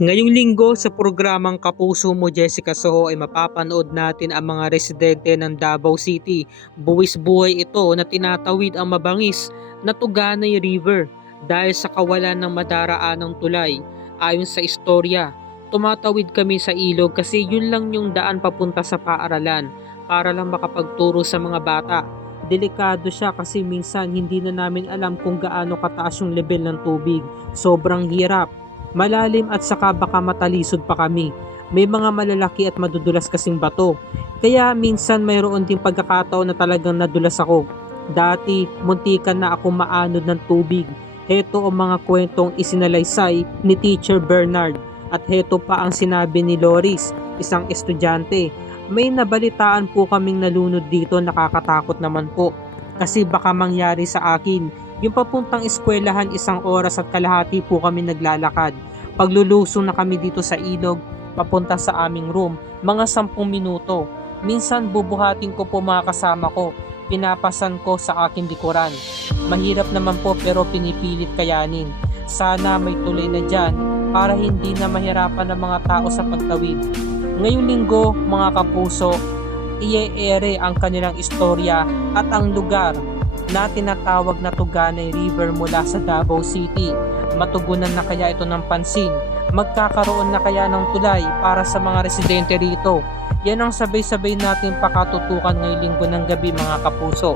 Ngayong linggo sa programang Kapuso Mo Jessica Soho ay mapapanood natin ang mga residente ng Davao City. Buwis buhay ito na tinatawid ang mabangis na Tuganay River dahil sa kawalan ng madaraanang tulay. Ayon sa istorya, tumatawid kami sa ilog kasi yun lang yung daan papunta sa paaralan para lang makapagturo sa mga bata. Delikado siya kasi minsan hindi na namin alam kung gaano kataas yung level ng tubig. Sobrang hirap. Malalim at saka baka matalisod pa kami. May mga malalaki at madudulas kasing bato. Kaya minsan mayroon ding pagkakataon na talagang nadulas ako. Dati, muntikan na ako maanod ng tubig. Heto ang mga kwentong isinalaysay ni Teacher Bernard. At heto pa ang sinabi ni Loris, isang estudyante. May nabalitaan po kaming nalunod dito, nakakatakot naman po. Kasi baka mangyari sa akin. Yung papuntang eskwelahan 1 oras at kalahati po kami naglalakad. Paglulusong na kami dito sa ilog, papunta sa aming room, mga 10 minuto. Minsan bubuhatin ko po mga kasama ko, pinapasan ko sa aking likuran. Mahirap naman po pero pinipilit kayanin. Sana may tuloy na dyan para hindi na mahirapan ng mga tao sa pagtawid. Ngayong linggo mga kapuso, i-ere ang kanilang istorya at ang lugar na tinatawag na Tuganay River mula sa Davao City. Matugunan na kaya ito ng pansin? Magkakaroon na kaya ng tulay para sa mga residente rito? Yan ang sabay-sabay natin pakatutukan ngayong linggo ng gabi mga kapuso.